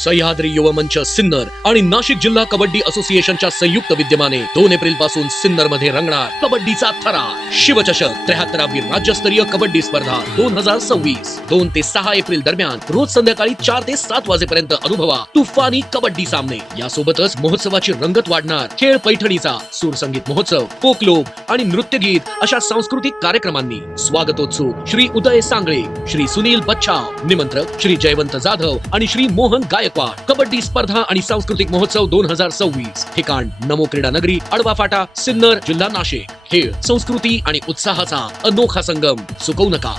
सह्याद्री युवा मंच सिन्नर आणि नाशिक जिल्हा कबड्डी असोसिएशनच्या संयुक्त विद्यमाने 2 एप्रिल पासून सिन्नर मध्ये रंगणार कबड्डीचा थरा शिवचषक 73वी राज्यस्तरीय कबड्डी स्पर्धा 2026 2 ते 6 एप्रिल दरम्यान रोज संध्याकाळी 4 ते 7 वाजेपर्यंत अनुभवा तुफानी कबड्डी सामने। यासोबतच महोत्सवाची रंगत वाढणार खेळ पैठणीचा सूरसंगीत महोत्सव, फोकलोक आणि नृत्यगीत अशा सांस्कृतिक कार्यक्रमांनी। स्वागतोत्सुक श्री उदय सांगळे, श्री सुनील बच्छाव, निमंत्रक श्री जयवंत जाधव आणि श्री मोहन गायकवाड। कबड्डी स्पर्धा आणि सांस्कृतिक महोत्सव 2026। ठिकाण नमो क्रीडा नगरी, अडवा फाटा, सिन्नर, जिल्हा नाशिक। खेळ, संस्कृती आणि उत्साहाचा अनोखा संगम चुकवू नका।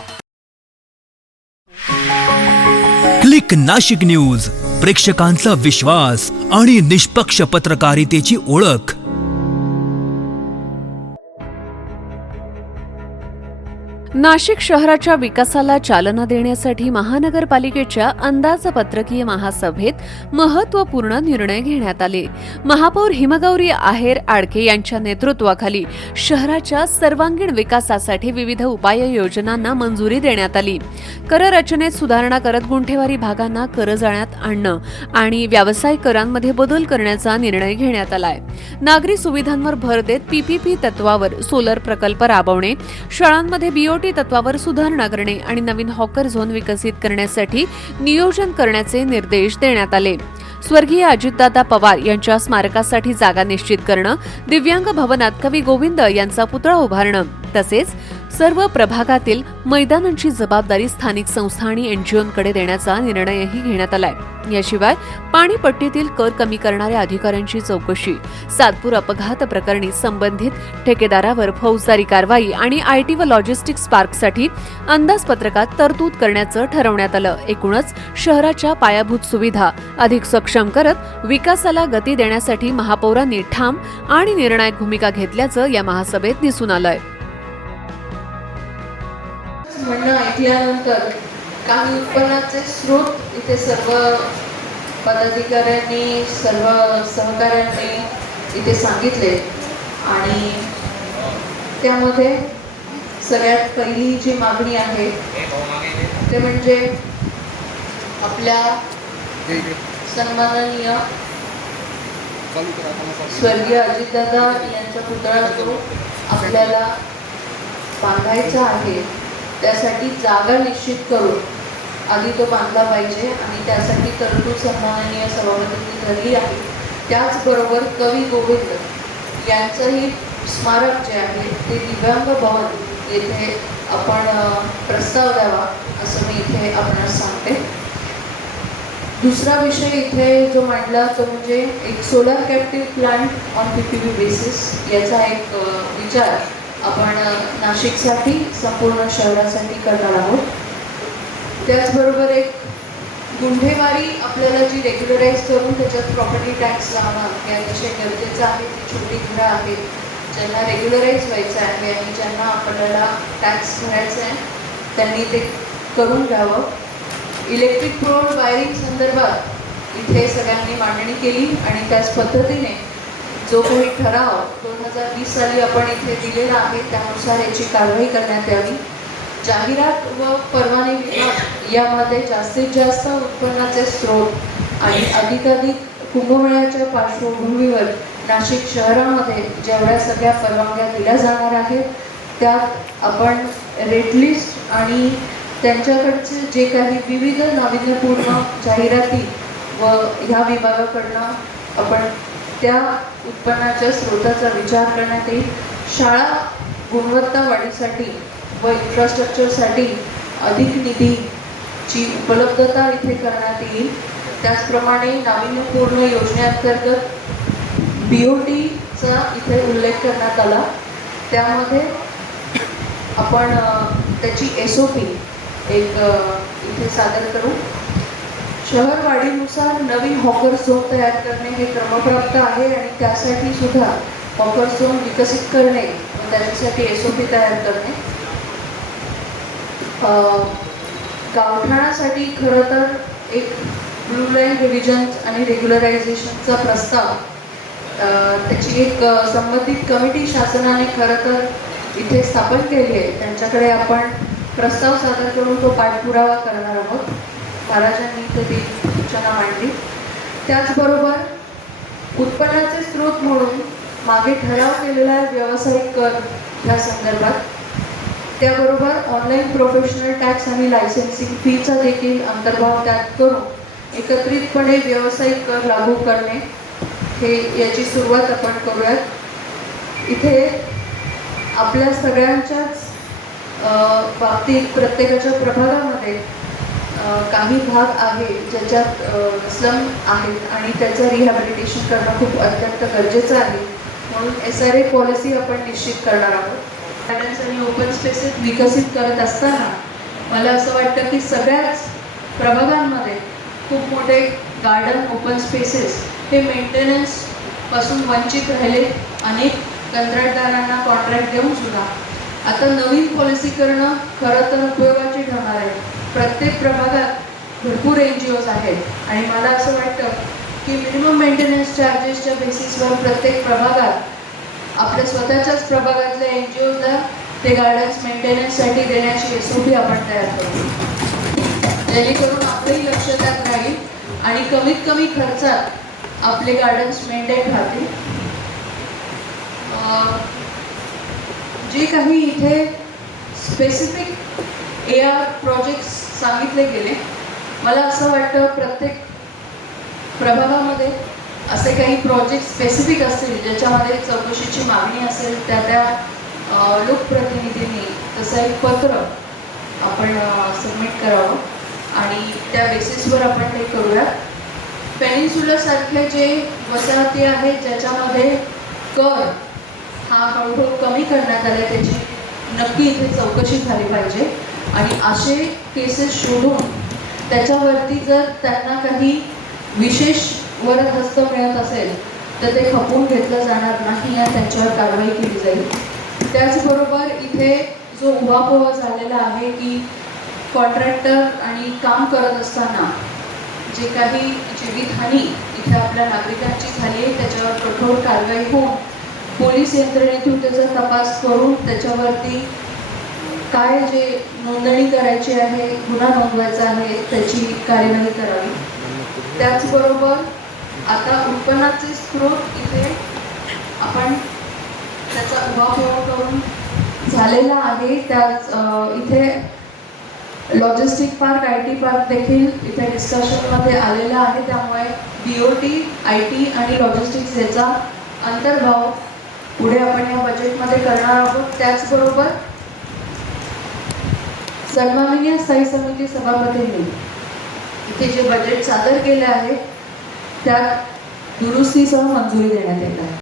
क्लिक नाशिक न्यूज, प्रेक्षकांचा विश्वास आणि निष्पक्ष पत्रकारितेची ओळख। नाशिक शहराच्या विकासाला चालना देण्यासाठी महानगरपालिकेच्या अंदाजपत्रकीय महासभेत महत्त्वपूर्ण निर्णय घेण्यात आले। महापौर हिमगौरी आहेर आडके यांच्या नेतृत्वाखाली शहराच्या सर्वांगीण विकासासाठी विविध उपाययोजनांना मंजुरी देण्यात आली। कर रचनेत सुधारणा करत गुंठेवारी भागांना कर जाळ्यात आणणं आणि व्यावसायिक करांमध्ये बदल करण्याचा निर्णय घेण्यात आलाय। नागरी सुविधांवर भर देत पीपीपी तत्वावर सोलर प्रकल्प राबवणे, शाळांमध्ये बीओटी तत्वावर सुधारणा करणे आणि नवीन हॉकर झोन विकसित करण्यासाठी नियोजन करण्याचे निर्देश देण्यात आले। स्वर्गीय अजितदादा पवार यांच्या स्मारकासाठी जागा निश्चित करणं, दिव्यांग भवनात कवी गोविंद यांचा पुतळा उभारणं तसेच सर्व प्रभागातील मैदानांची जबाबदारी स्थानिक संस्था आणि एनजीओंकडे देण्याचा निर्णयही घेण्यात आलाय। याशिवाय पाणीपट्टीतील कर कमी करणाऱ्या अधिकाऱ्यांची चौकशी, सातपूर अपघात प्रकरणी संबंधित ठेकेदारावर फौजदारी कारवाई आणि आयटी व लॉजिस्टिक्स पार्कसाठी अंदाजपत्रकात तरतूद करण्याचं ठरवण्यात आलं। एकूणच शहराच्या पायाभूत सुविधा अधिक सक्षम करत विकासाला गती देण्यासाठी महापौरांनी ठाम आणि निर्णायक भूमिका घेतल्याचं या महासभेत दिसून आलंय। म्हणणं ऐकल्यानंतर काही उत्पन्नाचे स्रोत इथे सर्व पदाधिकाऱ्यांनी, सर्व सहकाऱ्यांनी इथे सांगितले आणि त्यामध्ये सगळ्यात पहिली जी मागणी आहे ते म्हणजे आपल्या सन्माननीय स्वर्गीय अजितदादा यांचा पुतळा जो आपल्याला बांधायचा आहे त्यासाठी जागा निश्चित करून आधी तो बांधला पाहिजे आणि त्यासाठी तरतूद सन्माननीय सभापतींनी धरली आहे। त्याचबरोबर कवी गोविंद यांचंही स्मारक जे आहे ते दिव्यांग भवन येथे आपण प्रस्ताव द्यावा असं मी इथे आपणास सांगते। दुसरा विषय इथे जो मांडला तो म्हणजे एक solar captive plant on PPP basis याचा एक विचार आपण नाशिकसाठी, संपूर्ण शहरासाठी करणार आहोत। त्याचबरोबर एक गुंठेवारी आपल्याला जी रेग्युलराईज करून त्याच्यात प्रॉपर्टी टॅक्स लावणं हे अतिशय गरजेचं आहे। ती छोटी घरं आहेत ज्यांना रेग्युलराईज व्हायचं आहे आणि ज्यांना आपल्याला टॅक्स भरायचा आहे त्यांनी ते करून घ्यावं। इलेक्ट्रिक पोल वायरिंग संदर्भात इथे सगळ्यांनी मांडणी केली आणि त्याच पद्धतीने जो काही ठराव 2020 साली आपण इथे दिलेला आहे त्यानुसार याची कारवाई करण्यात यावी। जाहिरात व परवाने विभाग यामध्ये जास्तीत जास्त उत्पन्नाचे स्रोत आणि अधिकाधिक कुंभमेळ्याच्या पार्श्वभूमीवर नाशिक शहरामध्ये जेवढ्या सगळ्या परवानग्या दिल्या जाणार आहेत त्यात आपण रेट लिस्ट आणि त्यांच्याकडचे जे काही विविध नाविन्यपूर्ण जाहिराती व ह्या विभागाकडनं आपण त्या उत्पन्नाच्या स्रोताचा विचार करण्यात येईल। शाळा गुणवत्ता वाढीसाठी व इन्फ्रास्ट्रक्चरसाठी अधिक निधीची उपलब्धता इथे करण्यात येईल। त्याचप्रमाणे नाविन्यपूर्ण योजनेअंतर्गत बीओटीचा इथे उल्लेख करण्यात आला। त्यामध्ये आपण त्याची SOP एक इथे सादर करू। शहर वाढीनुसार नवीन हॉकर झोन तयार करणे हे क्रमप्राप्त आहे आणि त्यासाठी सुद्धा हॉकर झोन विकसित करणे व त्याच्यासाठी SOP तयार करणे। गावठाणासाठी खरं तर एक ब्लू लाईन रिव्हिजन आणि रेग्युलरायझेशनचा प्रस्ताव त्याची एक संबंधित कमिटी शासनाने खरं तर इथे स्थापन केली आहे। त्यांच्याकडे आपण प्रस्ताव सादर करून तो पाठपुरावा करणार आहोत। महाराजांनी ती सूचना मांडली। त्याचबरोबर उत्पन्नाचे स्रोत म्हणून मागे ठराव केलेला आहे व्यावसायिक कर या संदर्भात, त्याबरोबर ऑनलाईन प्रोफेशनल टॅक्स आणि लायसन्सिंग फीचा देखील अंतर्भाव त्यात करून एकत्रितपणे व्यावसायिक कर लागू करणे हे याची सुरुवात आपण करूयात. इथे आपल्या सगळ्यांच्याच बाबतीत प्रत्येकाच्या प्रभागामध्ये काही भाग आहे ज्याच्यात स्लम आहेत आणि त्याचं रिहॅबिलिटेशन करणं खूप अत्यंत गरजेचं आहे. म्हणून SRA पॉलिसी आपण निश्चित करणार आहोत. गार्डन्स आणि ओपन स्पेसेस विकसित करत असताना मला असं वाटतं की सगळ्याच प्रभागांमध्ये खूप मोठे गार्डन ओपन स्पेसेस हे मेंटेनन्सपासून वंचित राहिले. अनेक कंत्राटदारांना कॉन्ट्रॅक्ट देऊन सुद्धा आता नवीन पॉलिसी करणं खरं तर उपयोगाची ठरणार आहे. प्रत्येक प्रभागात भरपूर NGOs आहेत आणि मला असं वाटतं की मिनिमम मेंटेनन्स चार्जेसच्या बेसिसवर प्रत्येक प्रभागात आपल्या स्वतःच्याच प्रभागातल्या NGOsला ते गार्डन्स मेंटेनन्ससाठी देण्याची SOP आपण तयार करू, जेणेकरून आपलंही लक्ष त्यात राहील आणि कमीत कमी खर्चात आपले गार्डन्स मेंटेन राहतील. जे काही इथे स्पेसिफिक AR प्रोजेक्ट्स सांगितले गेले, मला असं वाटतं प्रत्येक प्रभागामध्ये असे काही प्रोजेक्ट स्पेसिफिक असतील ज्याच्यामध्ये चौकशीची मागणी असेल, त्या लोकप्रतिनिधींनी तसं एक पत्र आपण सबमिट करावं आणि त्या बेसिसवर आपण ते करूया. पेनिन्सुलासारखे जे वसाहती आहेत ज्याच्यामध्ये कर हा हळूहळू कमी करण्यात आला, त्याची नक्की इथे चौकशी झाली पाहिजे आणि असे केसेस शोधून त्याच्यावरती जर त्यांना काही विशेष वरदहस्त मिळत असेल तर ते खपवून घेतलं जाणार नाही आणि त्यांच्यावर कारवाई केली जाईल. त्याचबरोबर इथे जो उहापोह झालेला आहे की कॉन्ट्रॅक्टर आणि काम करत असताना जे काही जीवितहानी इथे आपल्या नागरिकांची झाली आहे त्याच्यावर कठोर कारवाई होऊन पोलीस यंत्रणेतून त्याचा तपास करून त्याच्यावरती काय जे नोंदणी करायची आहे, गुन्हा नोंदवायचा आहे त्याची कार्यवाही करावी. त्याचबरोबर आता उत्पन्नाचे स्रोत इथे आपण त्याचा उहापोह करून झालेला आहे. त्याच इथे लॉजिस्टिक पार्क, IT पार्क देखील इथे डिस्कशनमध्ये आलेला आहे. त्यामुळे BOT, IT आणि लॉजिस्टिक्स याचा अंतर्भाव पुढे आपण या बजेटमध्ये करणार आहोत. त्याचबरोबर सन्माननीय स्थायी समिती सभापतींनी इथे जे बजेट सादर केले आहे त्यात दुरुस्तीसह मंजुरी देण्यात येत आहे.